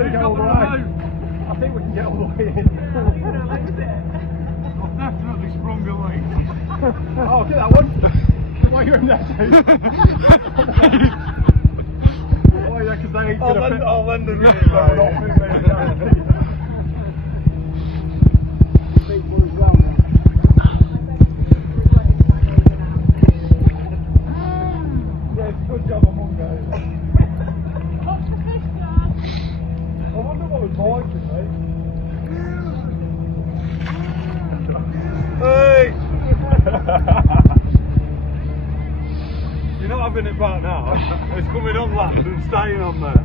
going to go all the way. I think we can get all the way in. I've definitely sprung a leg. Oh, get that one. Why are you in there, dude? Oh, yeah, because they ain't going to fit. I'll lend a minute. Good job on one guy. I wonder what was biting, mate. Hey! You're not having it back now. It's coming on land and staying on there.